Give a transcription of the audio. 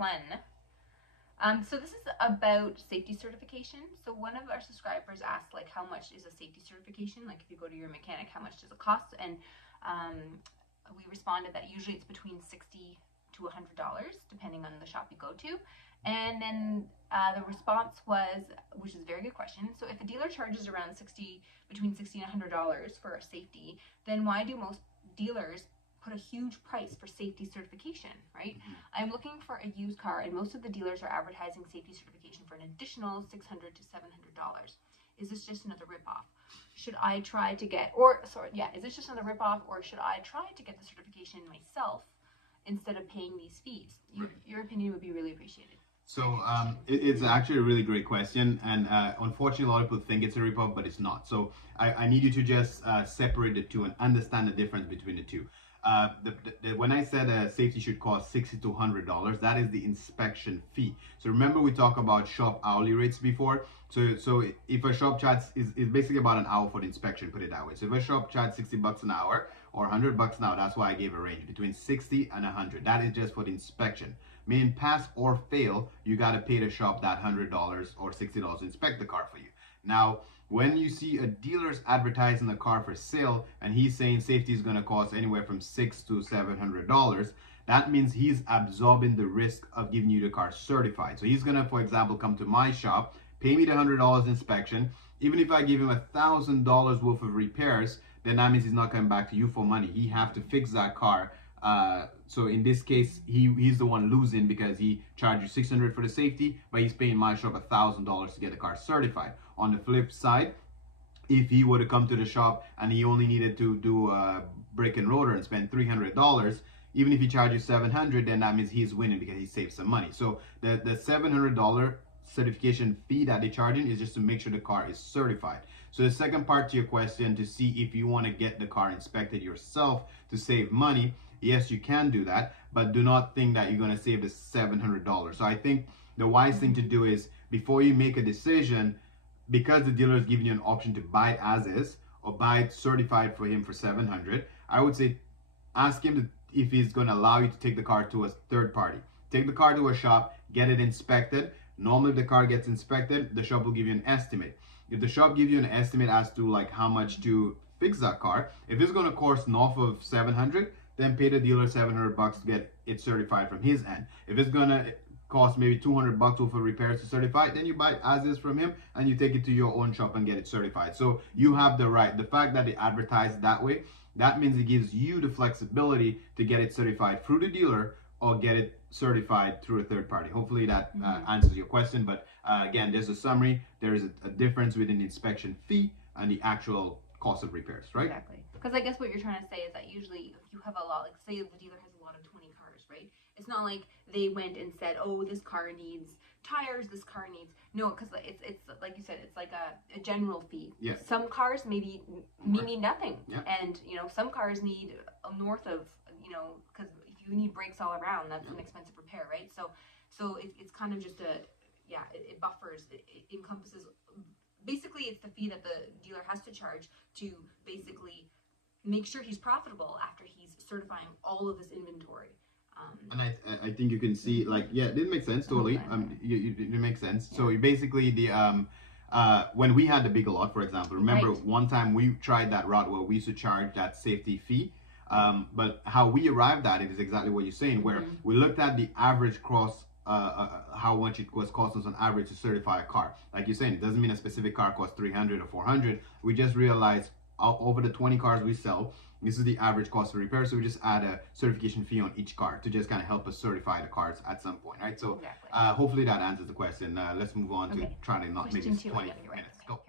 one. So this is about safety certification. So one of our subscribers asked, like, how much is a safety certification? Like, if you go to your mechanic, how much does it cost? And we responded that usually it's between $60 to $100, depending on the shop you go to. And then the response was, which is a very good question. So if a dealer charges around between $60 and $100 for a safety, then why do most dealers put a huge price for safety certification, right? I'm looking for a used car, and most of the dealers are advertising safety certification for an additional $600 to $700. Is this just another ripoff? Should I try to get, is this just another ripoff, or should I try to get the certification myself instead of paying these fees? Your opinion would be really appreciated. So it's actually a really great question, and unfortunately a lot of people think it's a ripoff, but it's not. So I need you to just separate the two and understand the difference between the two. When I said a safety should cost $60 to $100, that is the inspection fee. So remember we talked about shop hourly rates before. So if a shop charge is basically about an hour for the inspection, put it that way. So if a shop charge $60 an hour or $100 an hour, that's why I gave a range between 60 and 100. That is just for the inspection. Meaning pass or fail, you got to pay the shop that $100 or $60 to inspect the car for you. Now, when you see a dealer's advertising the car for sale and he's saying safety is going to cost anywhere from $600 to $700, that means he's absorbing the risk of giving you the car certified. So he's going to, for example, come to my shop, pay me the $100 inspection. Even if I give him $1,000 worth of repairs, then that means he's not coming back to you for money. He have to fix that car. So in this case, he's the one losing because he charged you $600 for the safety, but he's paying my shop $1,000 to get the car certified. On the flip side, if he were to come to the shop and he only needed to do a brake and rotor and spend $300, even if he charges $700, then that means he's winning because he saved some money. So the $700 certification fee that they're charging is just to make sure the car is certified. So the second part to your question, to see if you want to get the car inspected yourself to save money, yes, you can do that, but do not think that you're going to save the $700. So I think the wise thing to do is, before you make a decision, because the dealer is giving you an option to buy it as is or buy it certified for him for $700, I would say ask him if he's going to allow you to take the car to a third party. Take the car to a shop, get it inspected. Normally, if the car gets inspected, the shop will give you an estimate. If the shop gives you an estimate as to like how much to fix that car, if it's going to cost north of $700, then pay the dealer $700 to get it certified from his end. If it's going to cost maybe $200 worth of repairs to certify it, then you buy it as is from him and you take it to your own shop and get it certified. So you have the right. The fact that they advertise that way, that means it gives you the flexibility to get it certified through the dealer or get it certified through a third party. Hopefully that answers your question. But again, there's a summary. There is a difference within the inspection fee and the actual cost of repairs, right? Exactly. Because I guess what you're trying to say is that usually if you have a lot, like say the dealer has a lot of 20 cars, right? It's not like they went and said, oh, this car needs tires, this car needs, no, because it's like you said, it's like a general fee. Yeah. Some cars maybe need nothing. Yeah. And, some cars need north of, because if you need brakes all around, that's an expensive repair, right? So it's kind of just it buffers, it encompasses, basically it's the fee that the dealer has to charge to basically make sure he's profitable after he's certifying all of this inventory. And I think you can see, like, yeah, it makes sense totally. It makes sense. So you basically when we had the big lot, for example, remember one time we tried that route where we used to charge that safety fee. But how we arrived at it is exactly what you're saying, where we looked at the average cost, how much it was cost us on average to certify a car. Like you're saying, it doesn't mean a specific car costs $300 or $400. We just realized over the 20 cars we sell, this is the average cost of repair. So we just add a certification fee on each car to just kind of help us certify the cars at some point, right? So hopefully that answers the question. Let's move on to trying to not make this 20 minutes. Go.